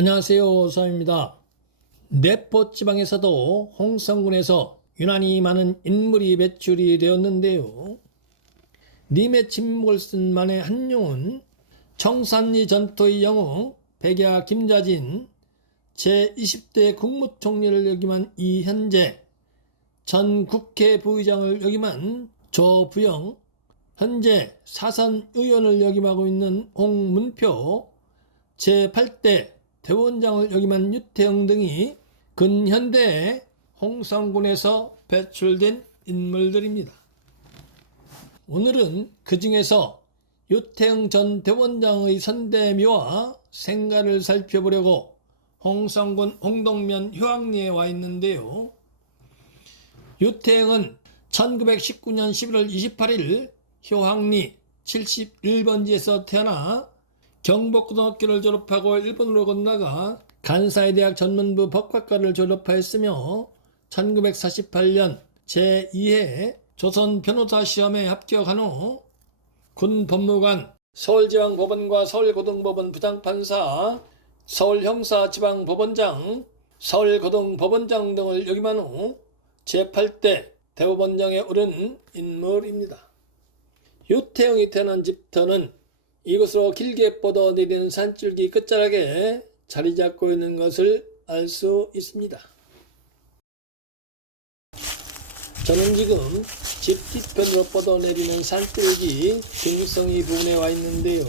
안녕하세요, 서입니다. 내포 지방에서도 홍성군에서 유난히 많은 인물이 배출이 되었는데요. 님의 침묵을 쓴 만의 한용운, 청산리 전투의 영웅 백야 김자진, 제20대 국무총리를 역임한 이현재, 전 국회 부의장을 역임한 조부영, 현재 사선 의원을 역임하고 있는 홍문표, 제8대 대원장을 역임한 유태영 등이 근현대의 홍성군에서 배출된 인물들입니다. 오늘은 그 중에서 유태영 전 대원장의 선대미와 생가를 살펴보려고 홍성군 홍동면 효학리에 와 있는데요. 유태영은 1919년 11월 28일 효학리 71번지에서 태어나 경복고등학교를 졸업하고 일본으로 건너가 간사이 대학 전문부 법학과를 졸업하였으며 1948년 제2회 조선 변호사 시험에 합격한 후 군 법무관, 서울지방법원과 서울고등법원 부장판사, 서울형사지방법원장, 서울고등법원장 등을 역임한 후 제8대 대법원장에 오른 인물입니다. 유태영이 태어난 집터는 이곳으로 길게 뻗어내리는 산줄기 끝자락에 자리 잡고 있는 것을 알 수 있습니다. 저는 지금 집 뒤편으로 뻗어내리는 산줄기 등성이 부근에 와 있는데요.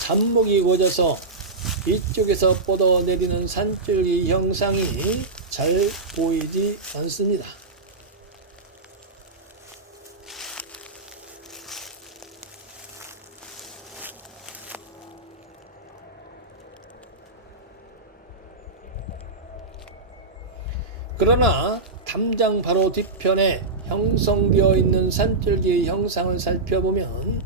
잔목이 고져서 이쪽에서 뻗어내리는 산줄기 형상이 잘 보이지 않습니다. 그러나 담장 바로 뒤편에 형성되어 있는 산줄기의 형상을 살펴보면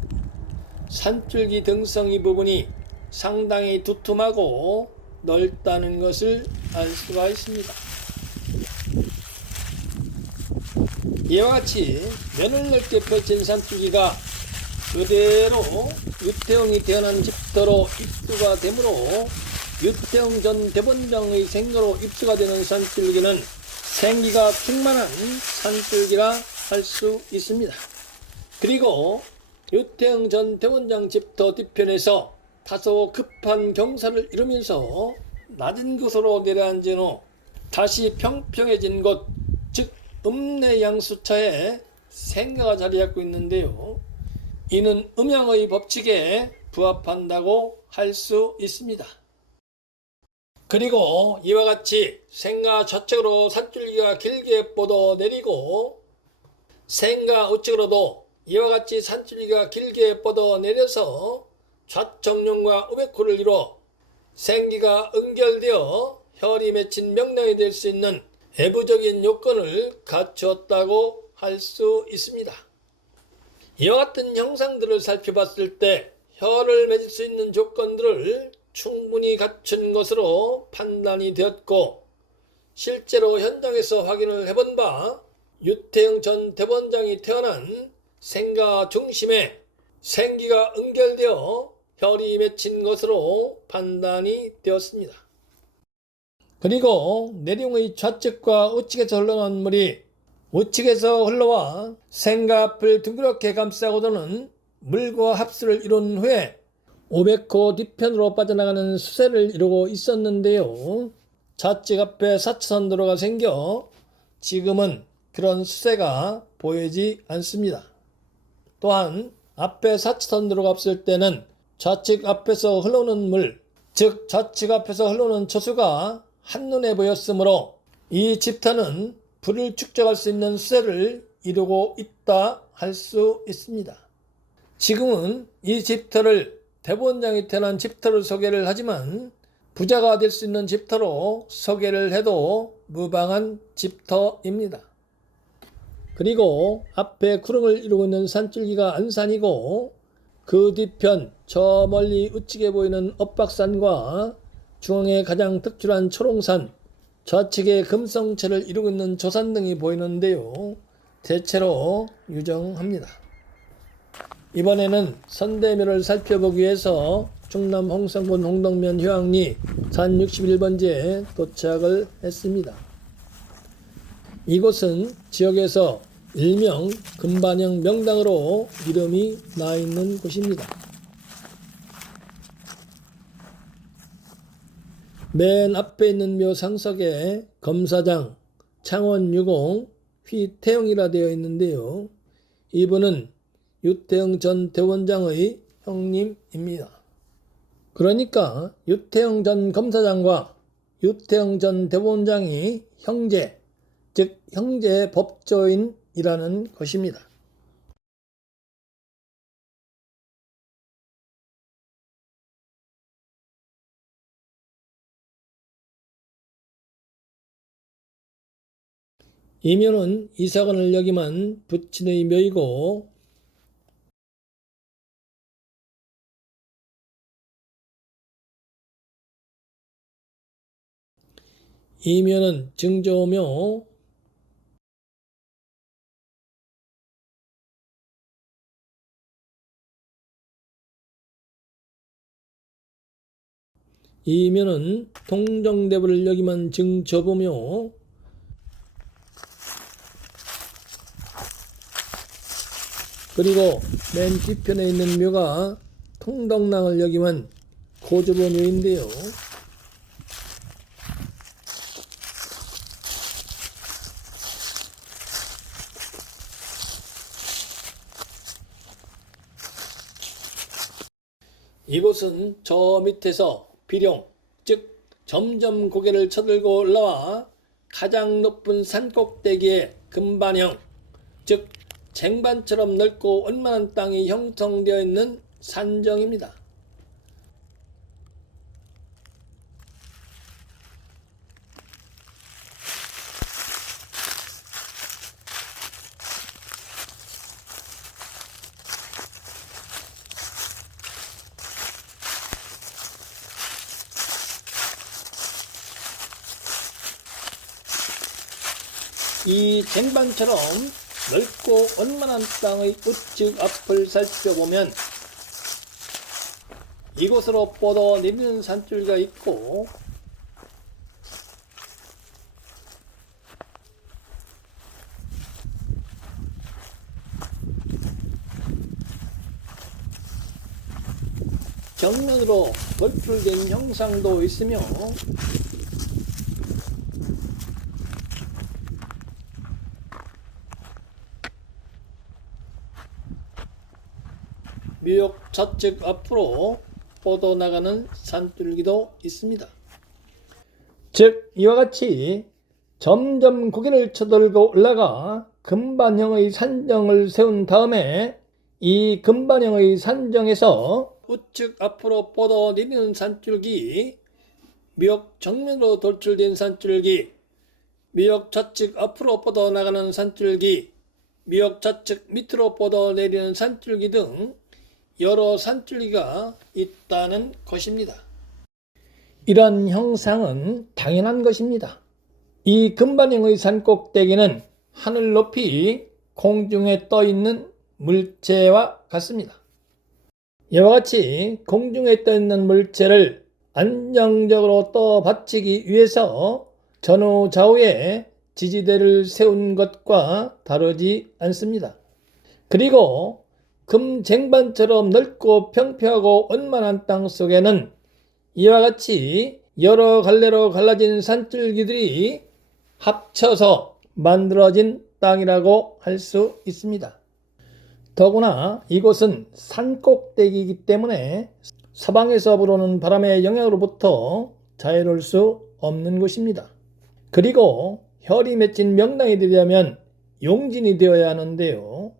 산줄기 등성이 부분이 상당히 두툼하고 넓다는 것을 알 수가 있습니다. 이와 같이 면을 넓게 펼친 산줄기가 그대로 유태영이 태어난 집터로 입수가 되므로 유태영 전 대법원장의 생가로 입수가 되는 산줄기는 생기가 충만한 산줄기라 할 수 있습니다. 그리고 유태영 전 대법원장 집터 뒤편에서 다소 급한 경사를 이루면서 낮은 곳으로 내려앉은 후 다시 평평해진 곳, 즉 음내양수차에 생가가 자리 잡고 있는데요. 이는 음양의 법칙에 부합한다고 할 수 있습니다. 그리고 이와 같이 생가 좌측으로 산줄기가 길게 뻗어 내리고 생가 우측으로도 이와 같이 산줄기가 길게 뻗어 내려서 좌청룡과 우백호를 이루어 생기가 응결되어 혈이 맺힌 명령이 될 수 있는 외부적인 요건을 갖추었다고 할 수 있습니다. 이와 같은 형상들을 살펴봤을 때 혈을 맺을 수 있는 조건들을 충분히 갖춘 것으로 판단이 되었고, 실제로 현장에서 확인을 해본 바 유태영 전 대법원장이 태어난 생가 중심에 생기가 응결되어 혈이 맺힌 것으로 판단이 되었습니다. 그리고 내룡의 좌측과 우측에서 흘러나온 물이 우측에서 흘러와 생가 앞을 둥그렇게 감싸고 도는 물과 합수를 이룬 후에 500호 뒤편으로 빠져나가는 수세를 이루고 있었는데요. 좌측 앞에 4차선 도로가 생겨 지금은 그런 수세가 보이지 않습니다. 또한 앞에 4차선 도로가 없을 때는 좌측 앞에서 흘러오는 물, 즉 좌측 앞에서 흘러오는 초수가 한눈에 보였으므로 이 집터는 불을 축적할 수 있는 수세를 이루고 있다 할 수 있습니다. 지금은 이 집터를 대법원장이 태어난 집터를 소개를 하지만 부자가 될 수 있는 집터로 소개를 해도 무방한 집터입니다. 그리고 앞에 구름을 이루고 있는 산줄기가 안산이고 그 뒤편 저 멀리 우측에 보이는 엇박산과 중앙에 가장 특출한 초롱산, 좌측에 금성체를 이루고 있는 조산 등이 보이는데요. 대체로 유정합니다. 이번에는 선대묘를 살펴보기 위해서 충남 홍성군 홍덕면 효항리 산 61번지에 도착을 했습니다. 이곳은 지역에서 일명 금반영 명당으로 이름이 나 있는 곳입니다. 맨 앞에 있는 묘 상석에 검사장, 창원유공, 휘태영이라 되어 있는데요. 이분은 유태영 전 대원장의 형님입니다. 그러니까 유태영 전 검사장과 유태영 전 대원장이 형제, 즉 형제 법조인이라는 것입니다. 이 묘는 이사관을 역임한 부친의 묘이고 이 묘는 증조묘, 이 묘는 통정대부를 역임한 증조부묘, 그리고 맨 뒤편에 있는 묘가 통덕랑을 역임한 고조부묘인데요. 이곳은 저 밑에서 비룡, 즉 점점 고개를 쳐들고 올라와 가장 높은 산꼭대기에 금반형, 즉 쟁반처럼 넓고 원만한 땅이 형성되어 있는 산정입니다. 이 쟁반처럼 넓고 원만한 땅의 우측 앞을 살펴보면 이곳으로 뻗어 내리는 산줄기가 있고 정면으로 돌출된 형상도 있으며 묘역 좌측 앞으로 뻗어나가는 산줄기도 있습니다. 즉 이와 같이 점점 고개를 쳐들고 올라가 금반형의 산정을 세운 다음에 이 금반형의 산정에서 우측 앞으로 뻗어 내리는 산줄기, 묘역 정면으로 돌출된 산줄기, 묘역 좌측 앞으로 뻗어나가는 산줄기, 묘역 좌측 밑으로 뻗어 내리는 산줄기 등 여러 산줄기가 있다는 것입니다. 이런 형상은 당연한 것입니다. 이 금반형의 산꼭대기는 하늘 높이 공중에 떠 있는 물체와 같습니다. 이와 같이 공중에 떠 있는 물체를 안정적으로 떠 받치기 위해서 전후 좌우에 지지대를 세운 것과 다르지 않습니다. 그리고 금쟁반처럼 넓고 평평하고 원만한 땅 속에는 이와 같이 여러 갈래로 갈라진 산줄기들이 합쳐서 만들어진 땅이라고 할 수 있습니다. 더구나 이곳은 산꼭대기이기 때문에 서방에서 불어오는 바람의 영향으로부터 자유로울 수 없는 곳입니다. 그리고 혈이 맺힌 명당이 되려면 용진이 되어야 하는데요.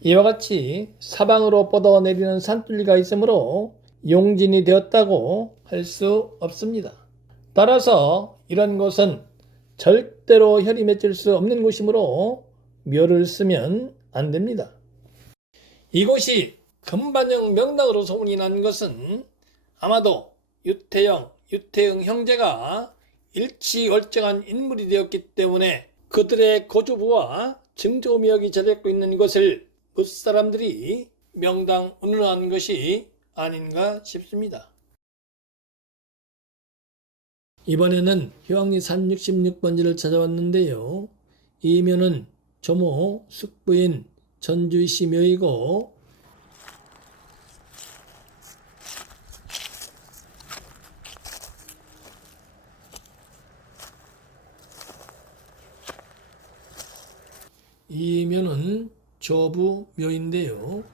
이와 같이 사방으로 뻗어내리는 산줄기가 있으므로 용진이 되었다고 할 수 없습니다. 따라서 이런 곳은 절대로 혈이 맺힐 수 없는 곳이므로 묘를 쓰면 안 됩니다. 이곳이 금반영 명당으로 소문이 난 것은 아마도 유태영 형제가 일치월장한 인물이 되었기 때문에 그들의 고조부와 증조미역이 자리잡고 있는 이곳을 무사람들이 명당 운운한 것이 아닌가 싶습니다. 이번에는 휴양리 366번지를 찾아왔는데요. 이 묘는 조모 숙부인 전주시 묘이고 이 묘는 조부 묘인데요.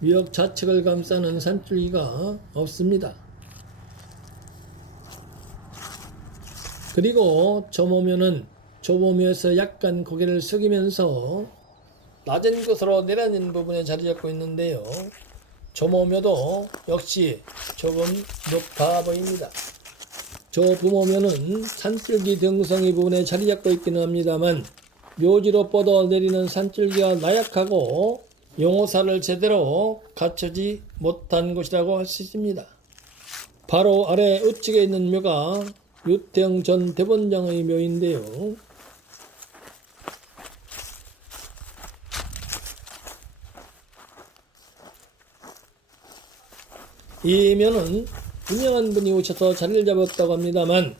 묘역 좌측을 감싸는 산줄기가 없습니다. 그리고 조모묘는 조모묘에서 약간 고개를 숙이면서 낮은 곳으로 내려앉은 부분에 자리 잡고 있는데요. 조모묘도 역시 조금 높아 보입니다. 조부모묘는 산줄기 등성이 부분에 자리 잡고 있기는 합니다만 묘지로 뻗어 내리는 산줄기가 나약하고 용호사를 제대로 갖추지 못한 곳이라고 할 수 있습니다. 바로 아래 우측에 있는 묘가 유태영 전 대본장의 묘인데요. 이 묘는 유명한 분이 오셔서 자리를 잡았다고 합니다만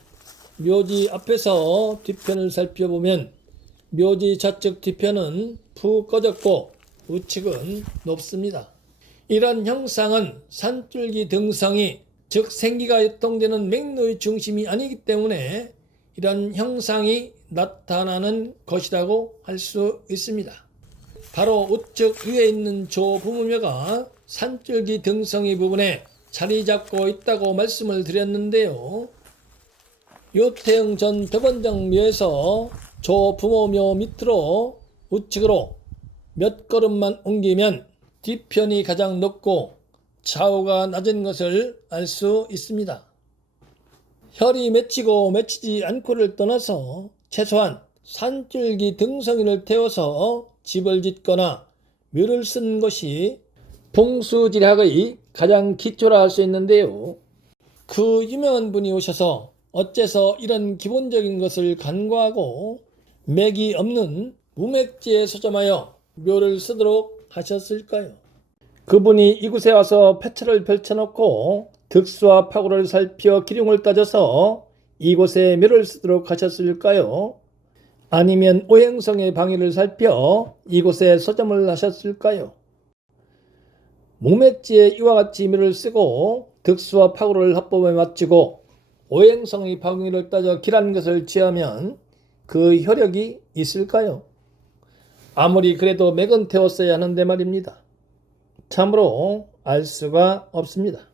묘지 앞에서 뒤편을 살펴보면 묘지 좌측 뒤편은 푹 꺼졌고 우측은 높습니다. 이런 형상은 산줄기 등성이 즉 생기가 유통되는 맥로의 중심이 아니기 때문에 이런 형상이 나타나는 것이라고 할 수 있습니다. 바로 우측 위에 있는 조부모묘가 산줄기 등성이 부분에 자리 잡고 있다고 말씀을 드렸는데요. 유태영 전 대본장 묘에서 조부모묘 밑으로 우측으로 몇 걸음만 옮기면 뒤편이 가장 높고 좌우가 낮은 것을 알 수 있습니다. 혈이 맺히고 맺히지 않고를 떠나서 최소한 산줄기 등성이를 태워서 집을 짓거나 묘를 쓴 것이 풍수지리학의 가장 기초라 할 수 있는데요. 그 유명한 분이 오셔서 어째서 이런 기본적인 것을 간과하고 맥이 없는 무맥지에 소점하여 묘를 쓰도록 하셨을까요? 그분이 이곳에 와서 패처를 펼쳐놓고 득수와 파고를 살펴 기륭을 따져서 이곳에 묘를 쓰도록 하셨을까요? 아니면 오행성의 방위를 살펴 이곳에 소점을 하셨을까요? 무맥지에 이와 같이 묘를 쓰고 득수와 파고를 합법에 마치고 오행성의 방위를 따져 길한 것을 취하면 그 효력이 있을까요? 아무리 그래도 맥은 태웠어야 하는데 말입니다. 참으로 알 수가 없습니다.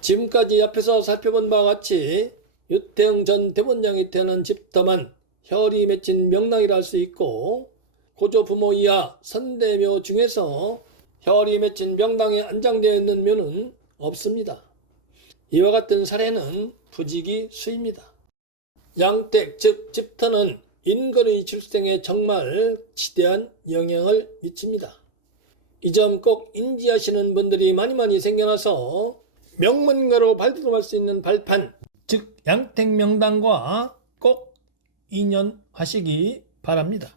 지금까지 앞에서 살펴본 바와 같이 유태영 전 대본장이 태어난 집터만 혈이 맺힌 명당이라 할 수 있고 고조 부모 이하 선대묘 중에서 혈이 맺힌 명당에 안장되어 있는 묘는 없습니다. 이와 같은 사례는 부지기 수입니다. 양택 즉 집터는 인거의 출생에 정말 지대한 영향을 미칩니다. 이 점 꼭 인지하시는 분들이 많이 생겨나서 명문가로 발돋움할 수 있는 발판 즉 양택명당과 꼭 인연하시기 바랍니다.